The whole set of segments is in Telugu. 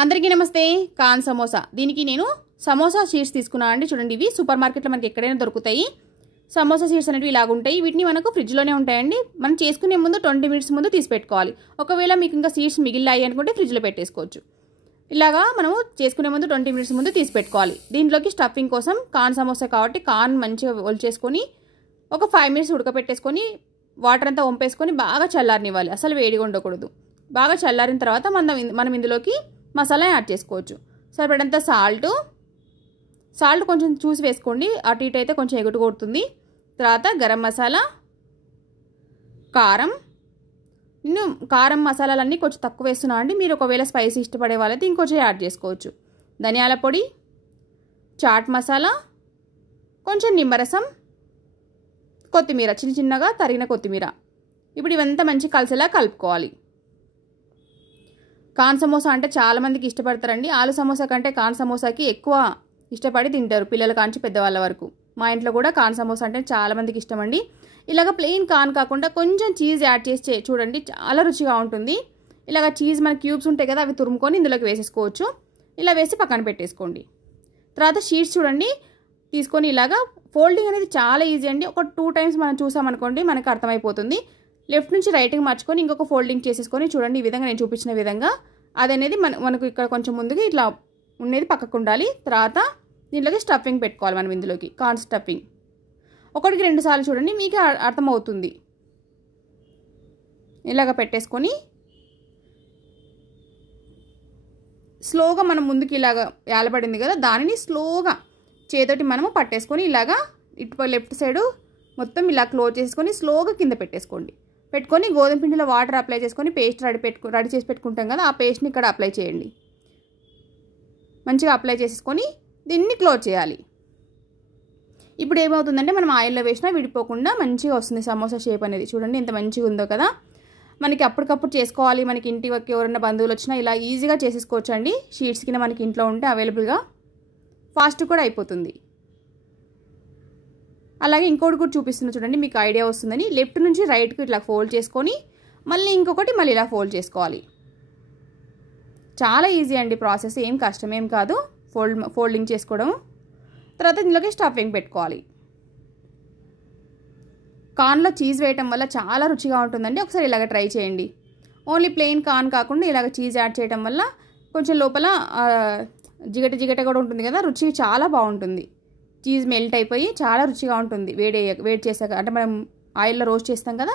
అందరికీ నమస్తే. కాన్ సమోసా. దీనికి నేను సమోసా షీట్స్ తీసుకున్నాను అండి. చూడండి, ఇవి సూపర్ మార్కెట్లో మనకి ఎక్కడైనా దొరుకుతాయి. సమోసా షీట్స్ అనేవి ఇలాగ ఉంటాయి. వీటిని మనకు ఫ్రిడ్జ్లోనే ఉంటాయండి. మనం చేసుకునే ముందు 20 మినిట్స్ ముందు తీసి పెట్టుకోవాలి. ఒకవేళ మీకు ఇంకా షీట్స్ మిగిలినాయి అనుకుంటే ఫ్రిడ్జ్లో పెట్టేసుకోవచ్చు. ఇలాగా మనము చేసుకునే ముందు 20 మినిట్స్ ముందు తీసి పెట్టుకోవాలి. దీంట్లోకి స్టఫింగ్ కోసం కాన్ సమోసా కాబట్టి కాన్ మంచిగా ఒలిచేసుకొని ఒక 5 మినిట్స్ ఉడకపెట్టేసుకొని వాటర్ అంతా వంపేసుకొని బాగా చల్లారనివ్వాలి. అసలు వేడిగా ఉండకూడదు. బాగా చల్లారిన తర్వాత మనం ఇందులోకి మసాలా యాడ్ చేసుకోవచ్చు. సరిపడంత సాల్ట్ కొంచెం చూసి వేసుకోండి. అటు ఇటు అయితే కొంచెం ఎగుటు కొడుతుంది. తర్వాత గరం మసాలా, కారం. నేను కారం మసాలాలన్నీ కొంచెం తక్కువ వేస్తున్నా అండి. మీరు ఒకవేళ స్పైసీ ఇష్టపడే వాళ్ళైతే ఇంకొంచెం యాడ్ చేసుకోవచ్చు. ధనియాల పొడి, చాట్ మసాలా, కొంచెం నిమ్మరసం, కొత్తిమీర, చిన్నగా తరిగిన కొత్తిమీర. ఇప్పుడు ఇవంతా మంచి కలిసేలా కలుపుకోవాలి. కాన్ సమోసా అంటే చాలామందికి ఇష్టపడతారండి. ఆలు సమోసా కంటే కాన్ సమోసాకి ఎక్కువ ఇష్టపడి తింటారు, పిల్లల కాంచి పెద్దవాళ్ళ వరకు. మా ఇంట్లో కూడా కాన్ సమోసా అంటే చాలామందికి ఇష్టం అండి. ఇలాగ ప్లెయిన్ కాన్ కాకుండా కొంచెం చీజ్ యాడ్ చేసి చూడండి, చాలా రుచిగా ఉంటుంది. ఇలాగ చీజ్ మన క్యూబ్స్ ఉంటాయి కదా, అవి తురుముకొని ఇందులోకి వేసేసుకోవచ్చు. ఇలా వేసి పక్కన పెట్టేసుకోండి. తర్వాత షీట్స్ చూడండి తీసుకొని ఇలాగా ఫోల్డింగ్ అనేది చాలా ఈజీ అండి. ఒక 2 టైమ్స్ మనం చూసామనుకోండి మనకు అర్థమైపోతుంది. లెఫ్ట్ నుంచి రైట్కి మార్చుకొని ఇంకొక ఫోల్డింగ్ చేసేసుకొని చూడండి, ఈ విధంగా నేను చూపించిన విధంగా అదనేది మనకు ఇక్కడ కొంచెం ముందుగా ఇట్లా ఉండేది పక్కకు ఉండాలి. తర్వాత దీంట్లోకి స్టఫింగ్ పెట్టుకోవాలి. మనం ఇందులోకి కార్న్ స్టఫింగ్ 1కి 2 సార్లు చూడండి, మీకు అర్థమవుతుంది. ఇలాగ పెట్టేసుకొని స్లోగా మనం ముందుకి ఇలాగ ఏలబడింది కదా, దానిని స్లోగా చేతోటి మనము పట్టేసుకొని ఇలాగా ఇటు లెఫ్ట్ సైడు మొత్తం ఇలా క్లోజ్ చేసుకొని స్లోగా కింద పెట్టుకొని గోధుమ పిండిలో వాటర్ అప్లై చేసుకొని పేస్ట్ రెడీ చేసి పెట్టుకుంటాం కదా, ఆ పేస్ట్ని ఇక్కడ అప్లై చేయండి. మంచిగా అప్లై చేసుకొని దీన్ని క్లోజ్ చేయాలి. ఇప్పుడు ఏమవుతుందంటే మనం ఆయిల్లో వేసినా విడిపోకుండా మంచిగా వస్తుంది సమోసా షేప్ అనేది. చూడండి ఎంత మంచిగా ఉందో కదా. మనకి అప్పటికప్పుడు చేసుకోవాలి, మనకి ఇంటికి ఎవరైనా బంధువులు వచ్చినా ఇలా ఈజీగా చేసేసుకోవచ్చు అండి. షీట్స్ కింద మనకి ఇంట్లో ఉంటే అవైలబుల్గా ఫాస్ట్ కూడా అయిపోతుంది. అలాగే ఇంకోటి కూడా చూపిస్తున్నా చూడండి, మీకు ఐడియా వస్తుందని. లెఫ్ట్ నుంచి రైట్కి ఇట్లా ఫోల్డ్ చేసుకొని మళ్ళీ ఇంకొకటి మళ్ళీ ఇలా ఫోల్డ్ చేసుకోవాలి. చాలా ఈజీ అండి ప్రాసెస్, ఏం కష్టమేం కాదు ఫోల్డింగ్ చేసుకోవడం. తర్వాత ఇందులోకి స్టఫింగ్ పెట్టుకోవాలి. కార్న్లో చీజ్ వేయటం వల్ల చాలా రుచిగా ఉంటుందండి. ఒకసారి ఇలాగ ట్రై చేయండి. ఓన్లీ ప్లెయిన్ కార్న్ కాకుండా ఇలాగ చీజ్ యాడ్ చేయడం వల్ల కొంచెం లోపల జిగట కూడా ఉంటుంది కదా, రుచి చాలా బాగుంటుంది. చీజ్ మెల్ట్ అయిపోయి చాలా రుచిగా ఉంటుంది. వేడి చేసాక అంటే మనం ఆయిల్లో రోస్ట్ చేస్తాం కదా,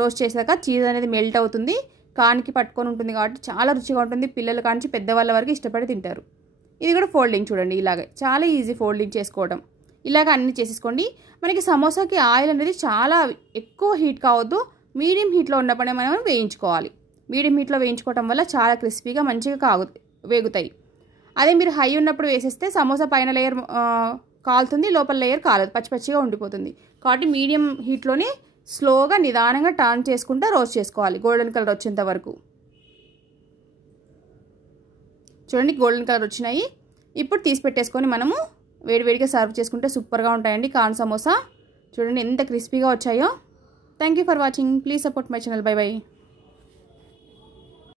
రోస్ట్ చేసాక చీజ్ అనేది మెల్ట్ అవుతుంది, కాన్కి పట్టుకొని ఉంటుంది కాబట్టి చాలా రుచిగా ఉంటుంది. పిల్లల కాంచి పెద్దవాళ్ళ వరకు ఇష్టపడి తింటారు. ఇది కూడా ఫోల్డింగ్ చూడండి, ఇలాగే చాలా ఈజీ ఫోల్డింగ్ చేసుకోవడం. ఇలాగ అన్ని చేసేసుకోండి. మనకి సమోసాకి ఆయిల్ అనేది చాలా ఎక్కువ హీట్ కావద్దు, మీడియం హీట్లో ఉన్నప్పుడే మనం వేయించుకోవాలి. మీడియం హీట్లో వేయించుకోవడం వల్ల చాలా క్రిస్పీగా మంచిగా వేగుతాయి. అదే మీరు హై ఉన్నప్పుడు వేసేస్తే సమోసా పైన లేయర్ కాలుతుంది, లోపల లేయర్ కాలదు, పచ్చిగా ఉండిపోతుంది. కాబట్టి మీడియం హీట్లోనే స్లోగా నిదానంగా టర్న్ చేసుకుంటూ రోస్ట్ చేసుకోవాలి గోల్డెన్ కలర్ వచ్చేంత వరకు. చూడండి గోల్డెన్ కలర్ వచ్చినాయి. ఇప్పుడు తీసి పెట్టేసుకొని మనము వేడివేడిగా సర్వ్ చేసుకుంటే సూపర్గా ఉంటాయండి కార్న్ సమోసా. చూడండి ఎంత క్రిస్పీగా వచ్చాయో. Thank you for watching. Please support my channel. By by.